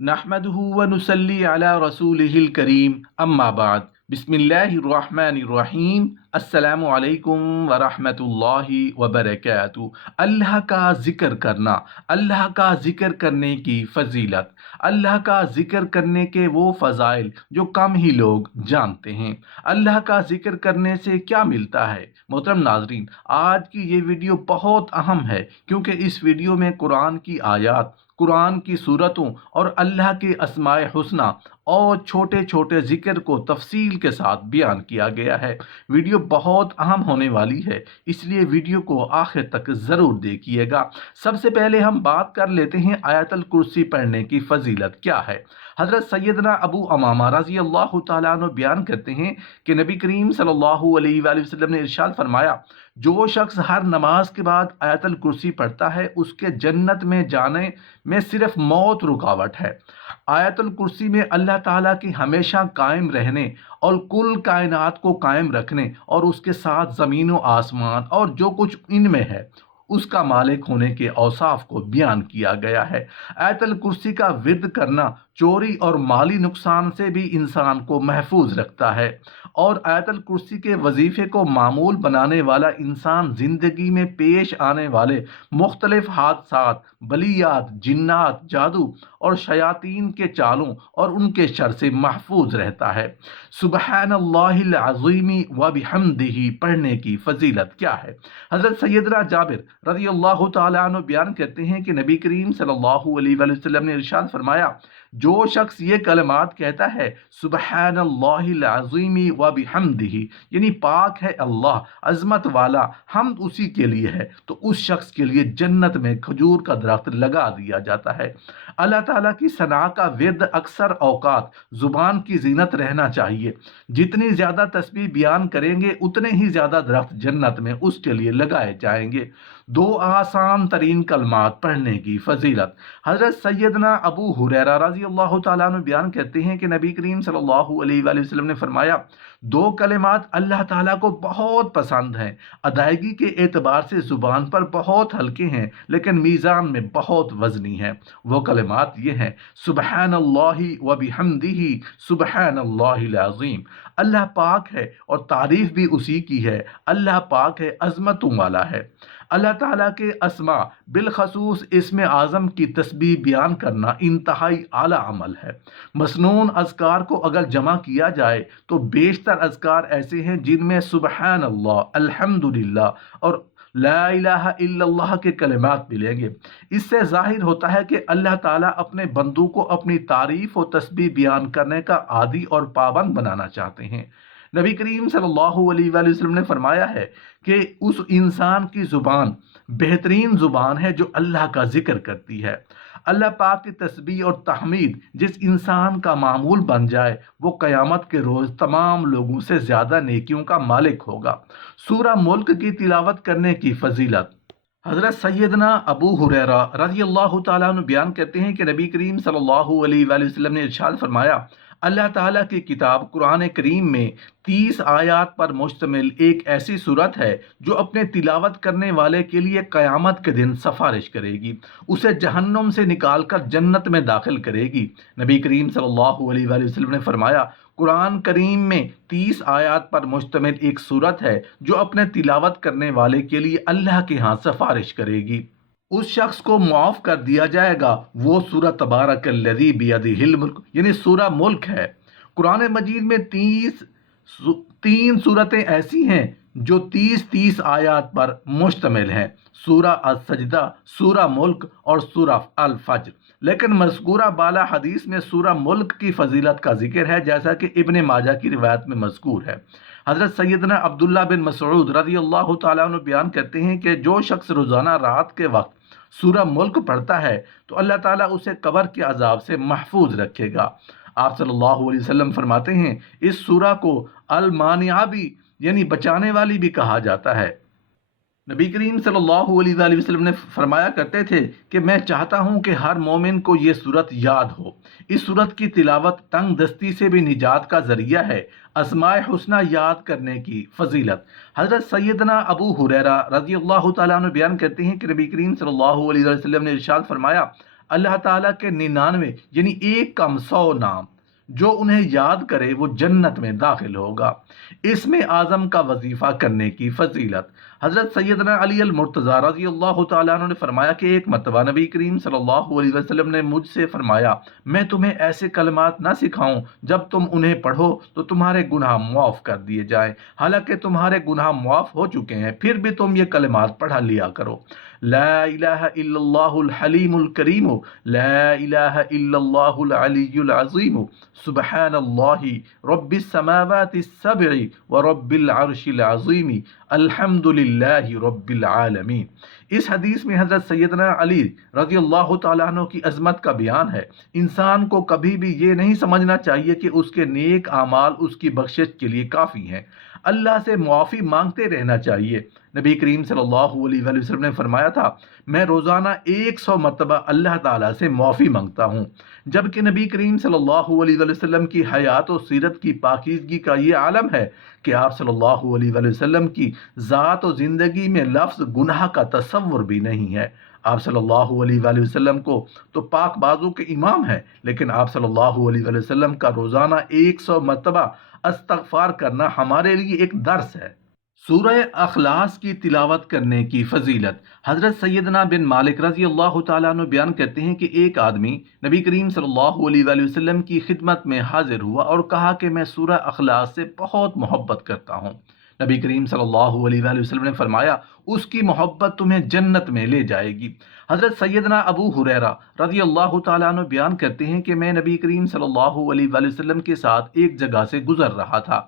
نحمده ونصلي على رسوله الكريم اما بعد بسم اللہ الرحمن الرحیم السلام علیکم ورحمۃ اللہ وبرکاتہ۔ اللہ کا ذکر کرنا، اللہ کا ذکر کرنے کی فضیلت، اللہ کا ذکر کرنے کے وہ فضائل جو کم ہی لوگ جانتے ہیں۔ اللہ کا ذکر کرنے سے کیا ملتا ہے؟ محترم ناظرین، آج کی یہ ویڈیو بہت اہم ہے کیونکہ اس ویڈیو میں قرآن کی آیات، قرآن کی صورتوں اور اللہ کے اسماء حسنہ اور چھوٹے چھوٹے ذکر کو تفصیل کے ساتھ بیان کیا گیا ہے۔ ویڈیو بہت اہم ہونے والی ہے، اس لیے ویڈیو کو آخر تک ضرور دیکھیے گا۔ سب سے پہلے ہم بات کر لیتے ہیں آیت الکرسی پڑھنے کی فضیلت کیا ہے۔ حضرت سیدنا ابو امامہ رضی اللہ تعالیٰ عنہ بیان کرتے ہیں کہ نبی کریم صلی اللہ علیہ وآلہ وسلم نے ارشاد فرمایا، جو شخص ہر نماز کے بعد آیت الکرسی پڑھتا ہے اس کے جنت میں جانے میں صرف موت رکاوٹ ہے۔ آیت الکرسی میں اللہ تعالیٰ کی ہمیشہ قائم رہنے اور کل کائنات کو قائم رکھنے اور اس کے ساتھ زمین و آسمان اور جو کچھ ان میں ہے اس کا مالک ہونے کے اوصاف کو بیان کیا گیا ہے۔ آیت الکرسی کا ورد کرنا چوری اور مالی نقصان سے بھی انسان کو محفوظ رکھتا ہے، اور آیت الکرسی کے وظیفے کو معمول بنانے والا انسان زندگی میں پیش آنے والے مختلف حادثات، بلیات، جنات، جادو اور شیاطین کے چالوں اور ان کے شر سے محفوظ رہتا ہے۔ سبحان اللہ العظیم و بحمدہ پڑھنے کی فضیلت کیا ہے؟ حضرت سیدنا جابر رضی اللہ تعالیٰ عنہ بیان کرتے ہیں کہ نبی کریم صلی اللہ علیہ وآلہ وسلم نے ارشاد فرمایا، جو شخص یہ کلمات کہتا ہے سبحان اللہ العظیم و بحمدہ، یعنی پاک ہے اللہ، عظمت والا، حمد اسی کے لیے ہے، تو اس شخص کے لیے جنت میں کھجور کا درخت لگا دیا جاتا ہے۔ اللہ تعالیٰ کی ثنا کا ورد اکثر اوقات زبان کی زینت رہنا چاہیے۔ جتنی زیادہ تسبیح بیان کریں گے اتنے ہی زیادہ درخت جنت میں اس کے لیے لگائے جائیں گے۔ دو آسان ترین کلمات پڑھنے کی فضیلت۔ حضرت سیدنا ابو ہریرہ رضی اللہ تعالیٰ عنہ بیان کرتے ہیں کہ نبی کریم صلی اللہ علیہ وآلہ وسلم نے فرمایا، دو کلمات اللہ تعالیٰ کو بہت پسند ہیں، ادائیگی کے اعتبار سے زبان پر بہت ہلکے ہیں لیکن میزان میں بہت وزنی ہیں۔ وہ کلمات یہ ہیں، سبحان اللہ و بحمدہ سبحان اللہ العظیم۔ اللہ پاک ہے اور تعریف بھی اسی کی ہے، اللہ پاک ہے، عظمتوں والا ہے۔ اللہ تعالیٰ کے اسماء بالخصوص اسم اعظم کی تسبیح بیان کرنا انتہائی اعلیٰ عمل ہے۔ مسنون اذکار کو اگر جمع کیا جائے تو بیشتر اذکار ایسے ہیں جن میں سبحان اللہ، الحمدللہ اور لا الہ الا اللہ کے کلمات ملیں گے۔ اس سے ظاہر ہوتا ہے کہ اللہ تعالیٰ اپنے بندوں کو اپنی تعریف و تسبیح بیان کرنے کا عادی اور پابند بنانا چاہتے ہیں۔ نبی کریم صلی اللہ علیہ وآلہ وسلم نے فرمایا ہے کہ اس انسان کی زبان بہترین زبان ہے جو اللہ کا ذکر کرتی ہے۔ اللہ پاک کی تسبیح اور تحمید جس انسان کا معمول بن جائے وہ قیامت کے روز تمام لوگوں سے زیادہ نیکیوں کا مالک ہوگا۔ سورہ ملک کی تلاوت کرنے کی فضیلت۔ حضرت سیدنا ابو ہریرہ رضی اللہ تعالیٰ عنہ بیان کرتے ہیں کہ نبی کریم صلی اللہ علیہ وآلہ وسلم نے ارشاد فرمایا، اللہ تعالیٰ کی کتاب قرآن کریم میں 30 آیات پر مشتمل ایک ایسی صورت ہے جو اپنے تلاوت کرنے والے کے لیے قیامت کے دن سفارش کرے گی، اسے جہنم سے نکال کر جنت میں داخل کرے گی۔ نبی کریم صلی اللہ علیہ وآلہ وسلم نے فرمایا، قرآن کریم میں 30 آیات پر مشتمل ایک صورت ہے جو اپنے تلاوت کرنے والے کے لیے اللہ کے ہاں سفارش کرے گی، اس شخص کو معاف کر دیا جائے گا۔ وہ سورہ تبارک الذی بیدہ الملک یعنی سورہ ملک ہے۔ قرآن مجید میں 3 صورتیں ایسی ہیں جو 30 آیات پر مشتمل ہیں، سورہ السجدہ، سورہ ملک اور سورہ الفجر۔ لیکن مذکورہ بالا حدیث میں سورہ ملک کی فضیلت کا ذکر ہے جیسا کہ ابن ماجہ کی روایت میں مذکور ہے۔ حضرت سیدنا عبداللہ بن مسعود رضی اللہ تعالیٰ عنہ بیان کرتے ہیں کہ جو شخص روزانہ رات کے وقت سورہ ملک پڑھتا ہے تو اللہ تعالیٰ اسے قبر کے عذاب سے محفوظ رکھے گا۔ آپ صلی اللہ علیہ وسلم فرماتے ہیں، اس سورہ کو المانعہ بھی یعنی بچانے والی بھی کہا جاتا ہے۔ نبی کریم صلی اللہ علیہ وآلہ وسلم نے فرمایا کرتے تھے کہ میں چاہتا ہوں کہ ہر مومن کو یہ صورت یاد ہو۔ اس صورت کی تلاوت تنگ دستی سے بھی نجات کا ذریعہ ہے۔ اسماء حسنہ یاد کرنے کی فضیلت۔ حضرت سیدنا ابو ہریرہ رضی اللہ تعالیٰ عنہ بیان کرتے ہیں کہ نبی کریم صلی اللہ علیہ وسلم نے ارشاد فرمایا، اللہ تعالیٰ کے 99 یعنی ایک کم 100 نام جو انہیں یاد کرے وہ جنت میں داخل ہوگا۔ اسم اعظم کا وظیفہ کرنے کی فضیلت۔ حضرت سیدنا علی المرتضیٰ رضی اللہ تعالیٰ عنہ نے فرمایا کہ ایک مرتبہ نبی کریم صلی اللہ علیہ وسلم نے مجھ سے فرمایا، میں تمہیں ایسے کلمات نہ سکھاؤں جب تم انہیں پڑھو تو تمہارے گناہ معاف کر دیے جائیں، حالانکہ تمہارے گناہ معاف ہو چکے ہیں، پھر بھی تم یہ کلمات پڑھا لیا کرو۔ لا الہ الا اللہ الحلیم الکریم، لا الہ الا اللہ العلی العظیم، سبحان اللہ رب السماوات السبع ورب العرش العظیم، الحمد للہ رب العالمین۔ اس حدیث میں حضرت سیدنا علی رضی اللہ تعالیٰ عنہ کی عظمت کا بیان ہے۔ انسان کو کبھی بھی یہ نہیں سمجھنا چاہیے کہ اس کے نیک اعمال اس کی بخشش کے لیے کافی ہیں، اللہ سے معافی مانگتے رہنا چاہیے۔ نبی کریم صلی اللہ علیہ وآلہ وسلم نے فرمایا تھا، میں روزانہ 100 مرتبہ اللہ تعالیٰ سے معافی مانگتا ہوں، جبکہ نبی کریم صلی اللہ علیہ وآلہ وسلم کی حیات و سیرت کی پاکیزگی کا یہ عالم ہے کہ آپ صلی اللہ علیہ وآلہ وسلم کی ذات و زندگی میں لفظ گناہ کا تصور بھی نہیں ہے۔ آپ صلی اللہ علیہ وآلہ وسلم کو تو پاک بازو کے امام ہیں، لیکن آپ صلی اللہ علیہ وآلہ وسلم کا روزانہ 100 مرتبہ استغفار کرنا ہمارے لیے ایک درس ہے۔ سورہ اخلاص کی تلاوت کرنے کی فضیلت۔ حضرت سیدنا بن مالک رضی اللہ تعالیٰ عنہ بیان کرتے ہیں کہ ایک آدمی نبی کریم صلی اللہ علیہ وآلہ وسلم کی خدمت میں حاضر ہوا اور کہا کہ میں سورہ اخلاص سے بہت محبت کرتا ہوں۔ نبی کریم صلی اللہ علیہ وآلہ وسلم نے فرمایا، اس کی محبت تمہیں جنت میں لے جائے گی۔ حضرت سیدنا ابو ہریرہ رضی اللہ تعالیٰ عنہ بیان کرتے ہیں کہ میں نبی کریم صلی اللہ علیہ وآلہ وسلم کے ساتھ ایک جگہ سے گزر رہا تھا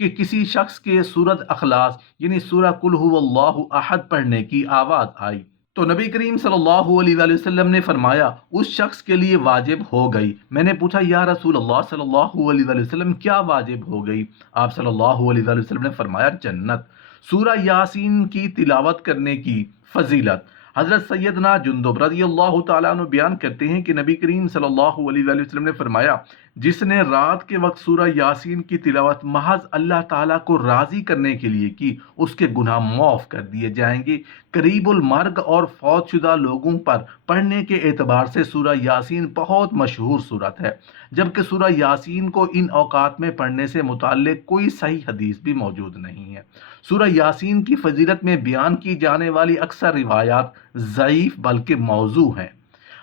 کہ کسی شخص کے سورۃ اخلاص یعنی سورہ قل ھو اللہ احد پڑھنے کی آواز آئی تو نبی کریم صلی اللہ علیہ وآلہ وسلم نے فرمایا، اس شخص کے لیے واجب ہو گئی۔ میں نے پوچھا، یا رسول اللہ صلی اللہ علیہ وآلہ وسلم کیا واجب ہو گئی؟ آپ صلی اللہ علیہ وآلہ وسلم نے فرمایا، جنت۔ سورہ یاسین کی تلاوت کرنے کی فضیلت۔ حضرت سیدنا جندب رضی اللہ تعالیٰ عنہ بیان کرتے ہیں کہ نبی کریم صلی اللہ علیہ وآلہ وسلم نے فرمایا، جس نے رات کے وقت سورہ یاسین کی تلاوت محض اللہ تعالیٰ کو راضی کرنے کے لیے کی، اس کے گناہ معاف کر دیے جائیں گے۔ قریب المرگ اور فوت شدہ لوگوں پر پڑھنے کے اعتبار سے سورہ یاسین بہت مشہور سورت ہے، جبکہ سورہ یاسین کو ان اوقات میں پڑھنے سے متعلق کوئی صحیح حدیث بھی موجود نہیں ہے۔ سورہ یاسین کی فضیلت میں بیان کی جانے والی اکثر روایات ضعیف بلکہ موضوع ہیں۔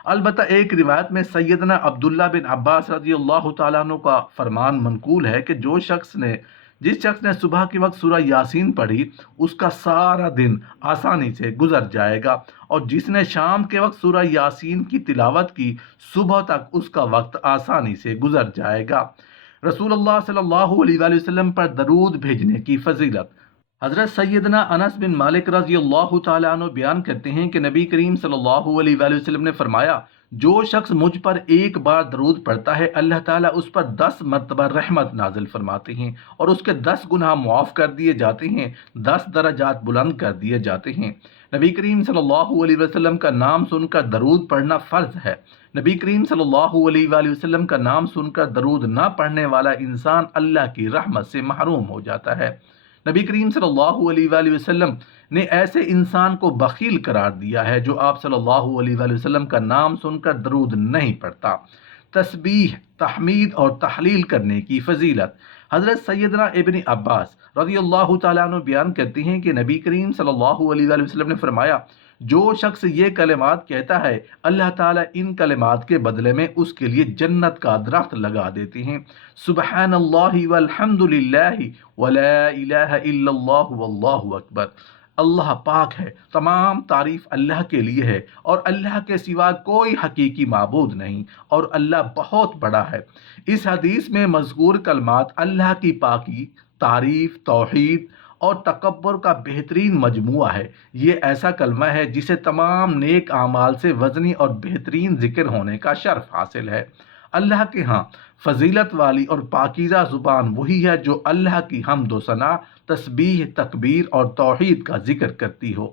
البتہ ایک روایت میں سیدنا عبداللہ بن عباس رضی اللہ تعالیٰ عنہ کا فرمان منقول ہے کہ جس شخص نے صبح کے وقت سورہ یاسین پڑھی، اس کا سارا دن آسانی سے گزر جائے گا، اور جس نے شام کے وقت سورہ یاسین کی تلاوت کی، صبح تک اس کا وقت آسانی سے گزر جائے گا۔ رسول اللہ صلی اللہ علیہ وآلہ وسلم پر درود بھیجنے کی فضیلت۔ حضرت سیدنا انس بن مالک رضی اللہ تعالیٰ عنہ بیان کرتے ہیں کہ نبی کریم صلی اللہ علیہ وآلہ وسلم نے فرمایا، جو شخص مجھ پر ایک بار درود پڑھتا ہے، اللہ تعالیٰ اس پر 10 مرتبہ رحمت نازل فرماتے ہیں اور اس کے 10 گناہ معاف کر دیے جاتے ہیں، 10 درجات بلند کر دیے جاتے ہیں۔ نبی کریم صلی اللہ علیہ وسلم کا نام سن کر درود پڑھنا فرض ہے۔ نبی کریم صلی اللہ علیہ وآلہ وسلم کا نام سن کر درود نہ پڑھنے والا انسان اللہ کی رحمت سے محروم ہو جاتا ہے۔ نبی کریم صلی اللہ علیہ وآلہ وسلم نے ایسے انسان کو بخیل قرار دیا ہے جو آپ صلی اللہ علیہ وآلہ وسلم کا نام سن کر درود نہیں پڑھتا۔ تسبیح، تحمید اور تحلیل کرنے کی فضیلت۔ حضرت سیدنا ابن عباس رضی اللہ تعالیٰ عنہ بیان کرتے ہیں کہ نبی کریم صلی اللہ علیہ وآلہ وسلم نے فرمایا، جو شخص یہ کلمات کہتا ہے، اللہ تعالیٰ ان کلمات کے بدلے میں اس کے لیے جنت کا درخت لگا دیتے ہیں۔ سبحان اللہ والحمد للہ ولا الہ الا اللہ واللہ اکبر۔ اللہ پاک ہے، تمام تعریف اللہ کے لیے ہے اور اللہ کے سوا کوئی حقیقی معبود نہیں، اور اللہ بہت بڑا ہے۔ اس حدیث میں مذکور کلمات اللہ کی پاکی، تعریف، توحید اور تکبر کا بہترین مجموعہ ہے۔ یہ ایسا کلمہ ہے جسے تمام نیک اعمال سے وزنی اور بہترین ذکر ہونے کا شرف حاصل ہے۔ اللہ کے ہاں فضیلت والی اور پاکیزہ زبان وہی ہے جو اللہ کی حمد و ثنا، تسبیح، تکبیر اور توحید کا ذکر کرتی ہو۔